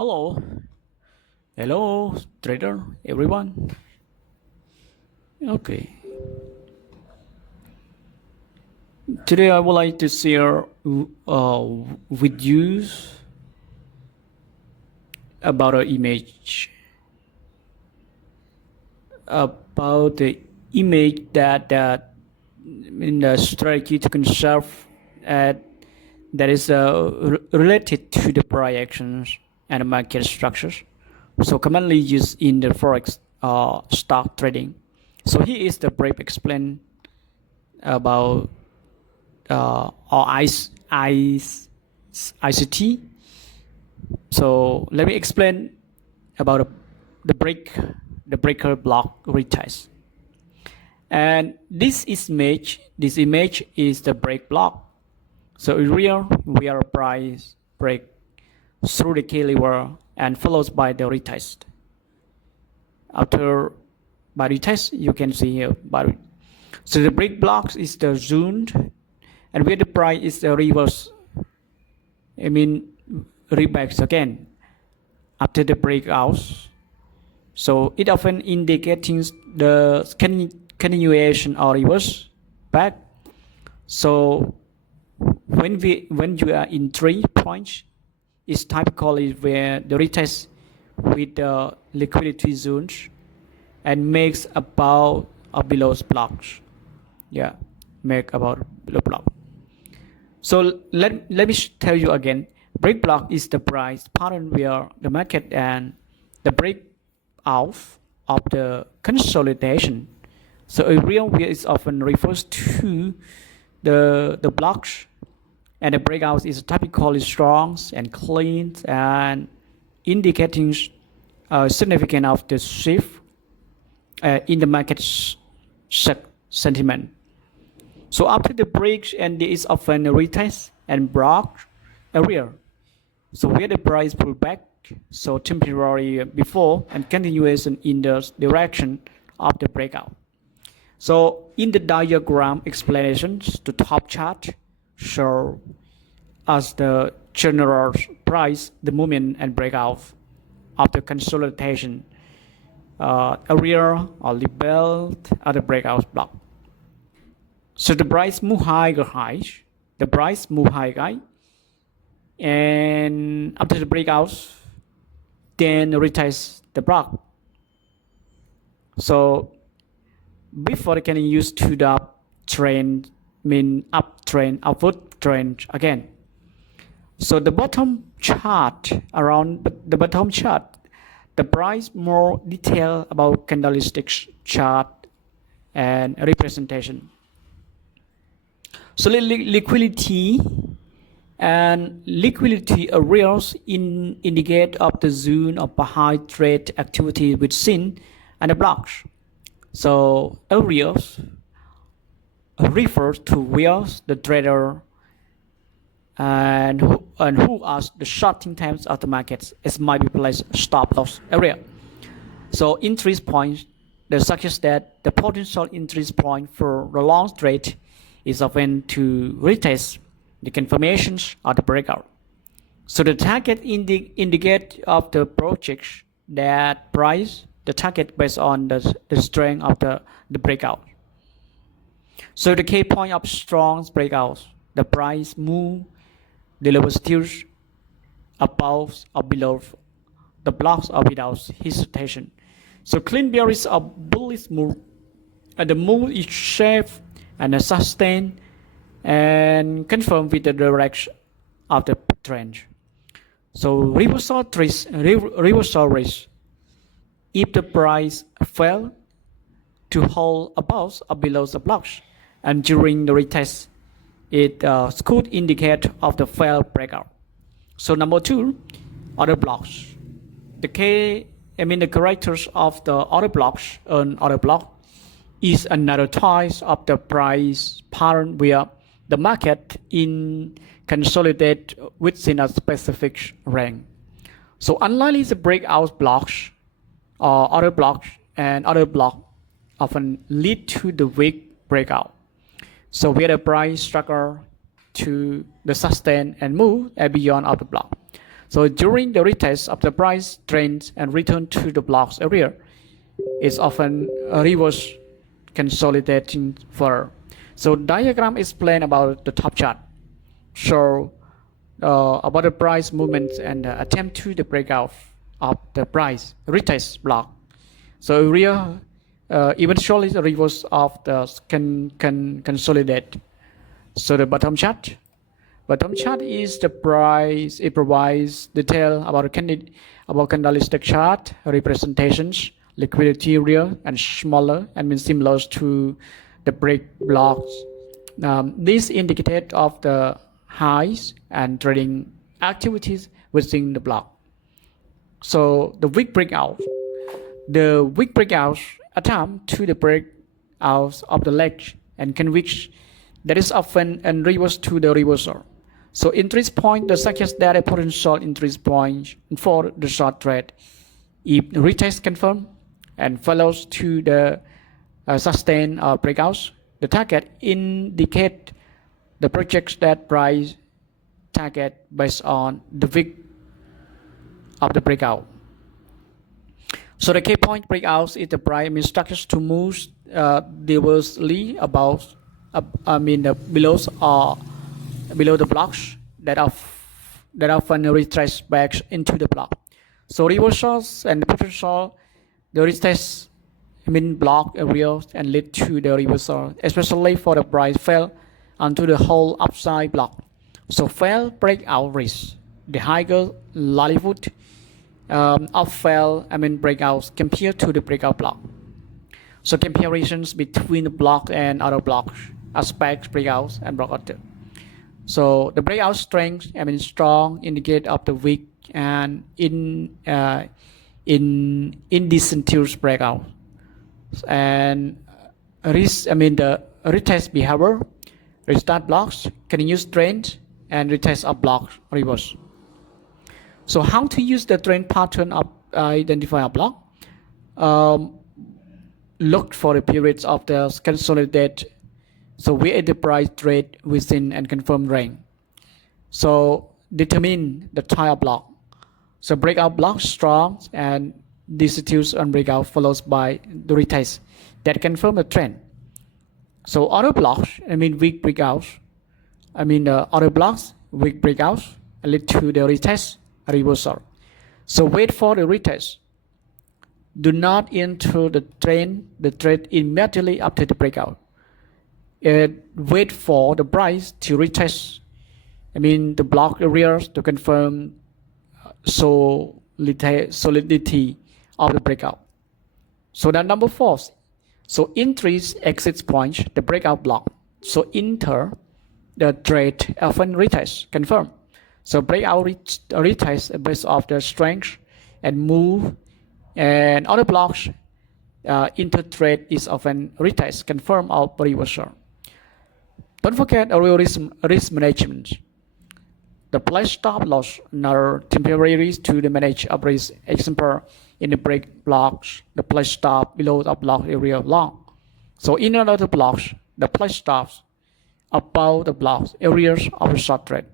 Hello, hello, trader, everyone. Okay, today I would like to share with you about an image, about the image that in the strategy to conserve, that is related to the price actions and market structures. So commonly used in the forex stock trading. So here is the brief explain about or ICT. So let me explain about the breaker block retest. And this image is the break block. So in real, we are price break through the key level and followed by the retest. After by retest, you can see here. So the break blocks is the zone, and where the price is the reverse. I mean, rebacks again after the breakouts. So it often indicates the continuation or reverse back. So when you are in 3 points, it's typically where the retest with the liquidity zones and makes about or below blocks. Yeah, make about below block. So let me tell you again. Break block is the price pattern where the market and the break out of the consolidation. So a real where is often refers to the blocks, and the breakout is typically strong and clean and indicating significant of the shift in the market sentiment. So after the break, and there is often a retest and block area. So where the price pull back, so temporary before and continuation in the direction of the breakout. So in the diagram explanations, the top chart show as the general price, the movement and breakout of the consolidation area or labeled at the breakout block. So the price move higher high, the price move high, and after the breakouts, then retest the block. So before they can use to the trend, mean uptrend, upward trend again. So the bottom chart around the bottom chart, the price more detail about candlesticks chart and representation. So liquidity areas indicate of the zone of high trade activity within and the blocks. So areas refers to where the trader and who are the shorting times of the markets. It might be placed stop loss area. So interest points that suggest that the potential interest point for the long trade is often to retest the confirmations of the breakout. So the target indicate of the projects that price the target based on the strength of the breakout. So the key point of strong breakouts, the price move the level still above or below the blocks or without hesitation. So clean bearish or bullish move, and the move is safe and sustained and confirm with the direction of the trend. So reversal risk. If the price fell to hold above or below the blocks, and during the retest, it could indicate of the failed breakout. So number 2, other blocks. The characters of the other blocks on other block is another type of the price pattern where the market in consolidate within a specific range. So unlikely the breakout blocks or other blocks and other block often lead to the weak breakout. So where the price struggle to the sustain and move beyond of the block. So during the retest of the price trend and return to the blocks area, it's often a reverse consolidating for. So diagram explain about the top chart. So about the price movement and attempt to the breakout of the price retest block. So area eventually the reverse of the consolidate. So the bottom chart. Bottom chart is the price. It provides detail about candlestick chart representations, liquidity area, and smaller and similar to the break blocks. This indicated of the highs and trading activities within the block. So the weak breakout. The weak breakouts attempt to the breakouts of the leg and conviction that is often and reverse to the reversal. So interest point that suggests that a potential interest point for the short trade. If retest confirm and follows to the sustain breakouts, the target indicate the projects that price target based on the wick of the breakout. So the key point breakouts is the price structures to move diversely above, below or below the blocks that often retrace back into the block. So reversals and potential the retest block areas and lead to the reversal, especially for the price fell onto the whole upside block. So fail breakout risk, the higher likelihood of fail breakouts compared to the breakout block. So comparisons between the block and other blocks, aspects breakouts and breakout. So the breakout strength, strong indicate of the weak and in indecisive breakout. And risk, the retest behavior, restart blocks, continuous trend, and retest of blocks reverse. So how to use the trend pattern of identify a block? Look for the periods of the consolidate. So where the price trade within and confirm range. So determine the type of block. So breakout block strong and decisive on breakout follows by the retest that confirm the trend. So other blocks, weak breakouts. Other blocks, weak breakouts lead to the retest reversal. So wait for the retest. Do not enter the trade immediately after the breakout. Wait for the price to retest. The block areas to confirm solidity of the breakout. So that number 4. So increase exit points, the breakout block. So enter the trade often retest, confirm. So breakout retest based off the strength and move, and other blocks inter trade is often retest, confirm or reversal. Don't forget a real risk management. The place stop loss are temporary to the manage of risk. Example, in the break blocks, the place stop below the block area long. So in another blocks, the place stops above the blocks areas of the short trade.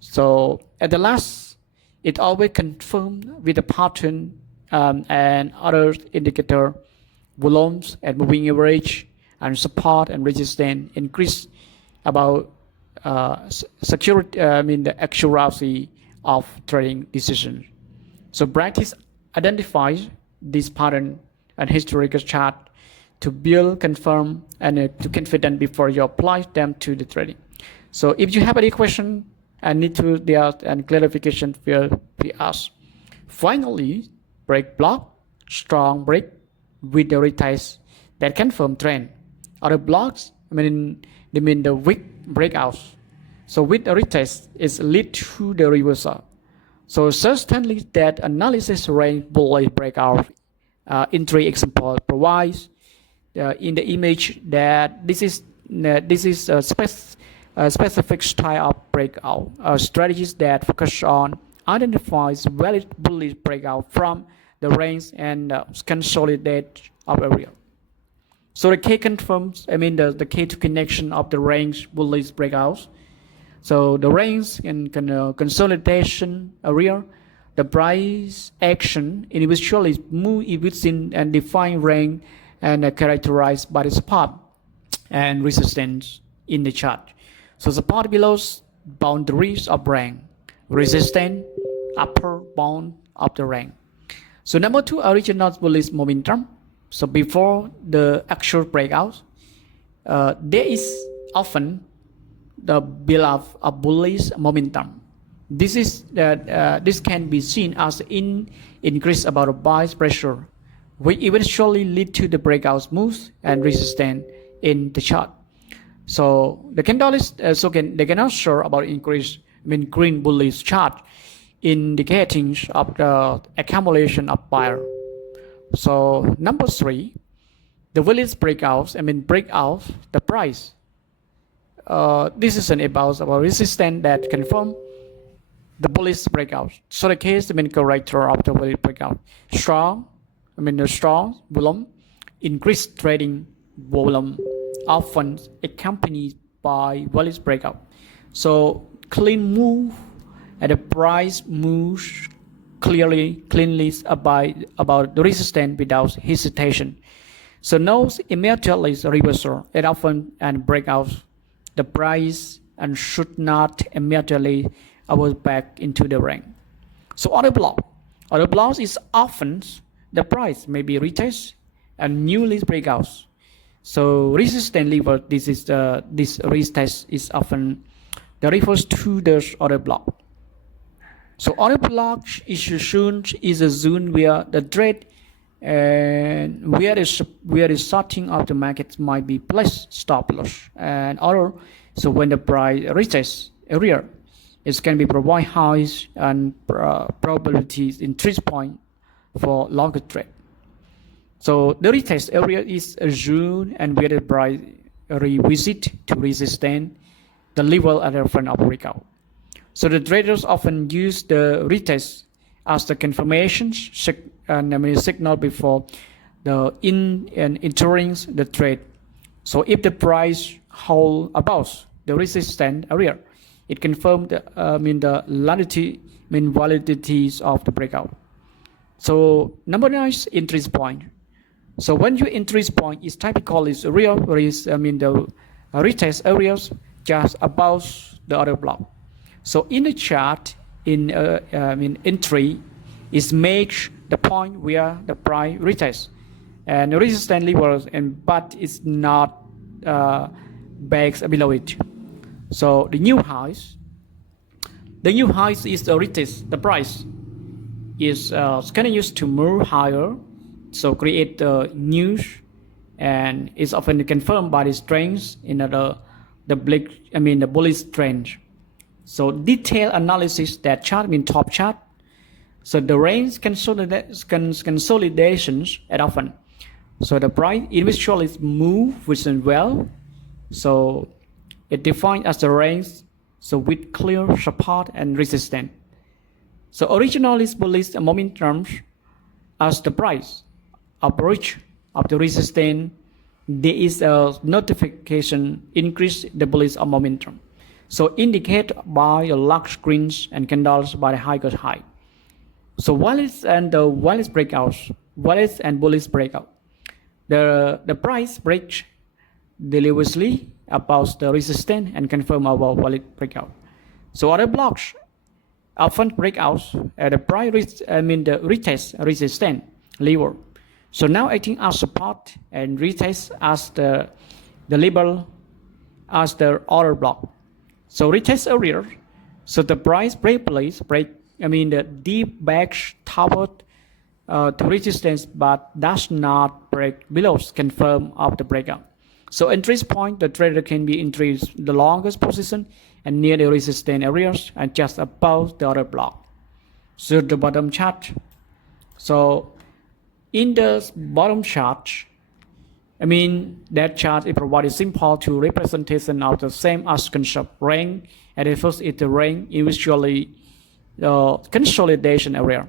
So at the last, it always confirmed with the pattern and other indicator, volumes and moving average and support and resistance increase about security. The accuracy of trading decisions. So practice identifies this pattern and historical chart to build, confirm, and to confident before you apply them to the trading. So if you have any question and need to there and clarification, feel free ask. Finally, break block, strong break with the retest that confirm trend. Other blocks, they mean the weak breakouts. So with the retest, it's lead to the reversal. So certainly that analysis range bullish breakout in 3 example provides in the image that this is a specific style of breakout strategies that focus on identifies valid bullish breakout from the range and consolidate of area. So the key confirms, the key to connection of the range bullish breakouts. So the range and consolidation area, the price action individually move within and define range and characterized by the support and resistance in the chart. So support below boundaries of range, resistance upper bound of the range. So number two, original bullish momentum. So before the actual breakout, there is often the build up of bullish momentum. This can be seen as increase about a buy pressure, which eventually lead to the breakout moves and resistance in the chart. So the candle is they cannot show about increase green bullish chart, indicating of the accumulation of buyer. So number three, the bullish breakouts. Breakout the price. This is an about resistance that confirm the bullish breakout. So the case the main character of the bullish breakout, the strong volume, increased trading volume, often accompanied by bullish breakout. So clean move and the price moves cleanly about the resistance without hesitation. So no immediately reversal. It often and breakouts the price and should not immediately go back into the range. So other block is often the price may be retest and newly breakouts. So resistance level, this retest is often the refers to the other block. So other block is shown is a zone where the trade and where the starting of the market might be placed stop loss and other. So when the price reaches area, it can be provide highs and probabilities in 3 point for longer trade. So the retest area is a zone and where the price revisit to resistance the level at the front of breakout. So the traders often use the retest as the confirmation signal before the entering the trade. So if the price hold above the resistance area, it confirms the validities of the breakout. So number 9 is entry point. So when your entry point is typically real, the retest areas just above the other block. So in the chart, entry is makes the point where the price retest and the resistance level, but it's not bags below it. So the new highs is the retest. The price is kind of used to move higher, so create the news, and is often confirmed by the strength in the bullish trend. So detailed analysis that chart top chart. So the range consolidations at often. So the price eventually move within well. So it defined as the range. So with clear support and resistance. So originally bullish momentum as the price approach of the resistance. There is a notification increase the bullish momentum. So indicate by a large screens and candles by the higher high. So bullish and the bullish breakouts, bullish and bullish breakout. The price breaks deliberately above the resistance and confirm our bullish breakout. So other blocks often breakouts at the price the retest resistance level. So now acting as support and retest as the level as the other block. So retest area. So the price break the deep back toward to resistance, but does not break below confirm of the breakout. So entry point, the trader can be entries the longest position and near the resistance areas and just above the other block. So the bottom chart. So in the bottom chart, that chart is provided simple to representation of the same as concept range. And the first is the range, usually the consolidation area.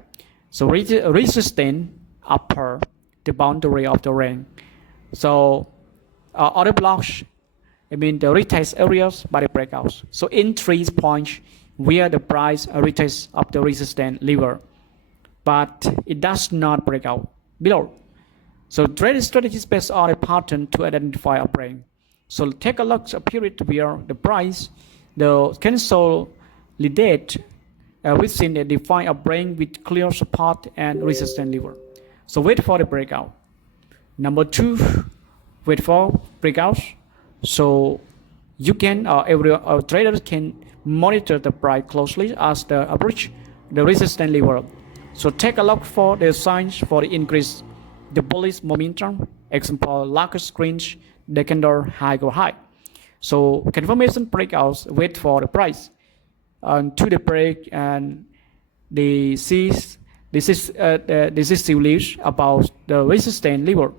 So resistance upper the boundary of the range. So other blocks I mean the retest areas by the breakouts. So entry points where the price retest of the resistance level, but it does not break out below. So trading strategies based on a pattern to identify a break. So take a look at a period where the price, the consolidate within a defined a break with clear support and resistance level. So wait for the breakout. Number two, wait for breakouts. So you can every trader can monitor the price closely as the approach the resistance level. So take a look for the signs for the increase the bullish momentum. Example, larger screens, the candle high go high. So confirmation breakouts wait for the price to the break, and this is leads about the resistance level.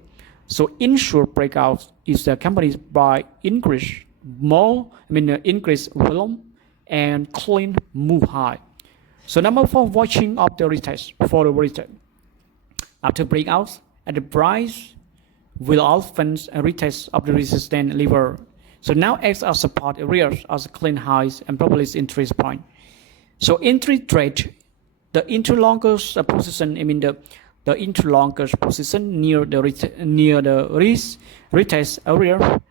So ensure breakouts is accompanied by increase increase volume and clean move high. So number four, watching of the retest for the retest. After breakouts, at the price will often retest of the resistance level. So now acts as support areas as clean highs and probably entry point. So entry trade, the entry longest position, the entry longest position near the retest area,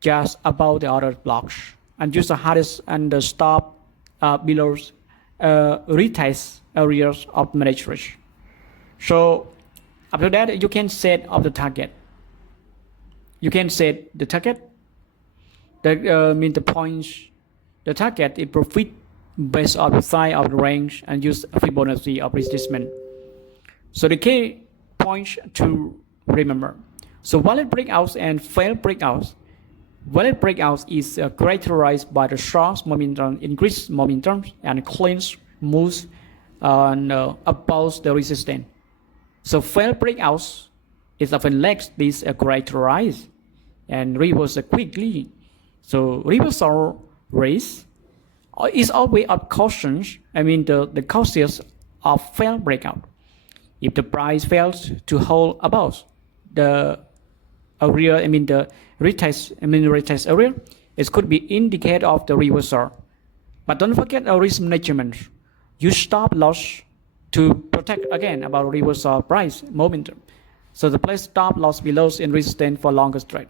just above the other blocks, and use the hardest and the stop below retest areas of managed risk. So after that, you can set up the target. You can set the target. That means the points. The target is profit based on the size of the range and use Fibonacci of retracement. So the key points to remember. So valid breakouts and failed breakouts. Valid breakouts is characterized by the strong momentum, increased momentum, and clean moves above the resistance. So failed breakouts is often lacks this characterized and reverse quickly. So reversal race is always of cautions. The cautious of failed breakout. If the price fails to hold above the area, the retest area, it could be indicator of the reversal. But don't forget our risk management. Use stop loss to protect again about reversal price momentum. So the place stop loss below in resistance for longer trade.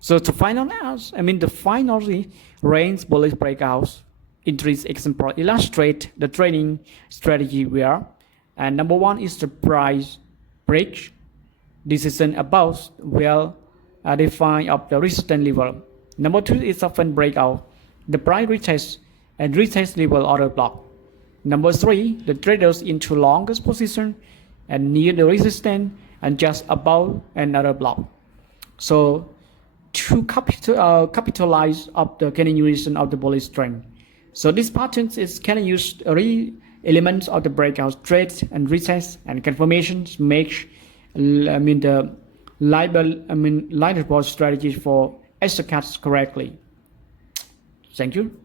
So to finalize, the finally range bullish breakouts entries example illustrate the trading strategy we are. And number one is the price break. This is an about well defined of the resistance level. Number two is often breakout. The price retest and retest level order block. Number three, the traders into longest position and near the resistance and just above another block. So to capitalize of the continuation of the bullish trend. So this pattern is can use elements of the breakout trades and retest and confirmations make the line report strategy for execute correctly. Thank you.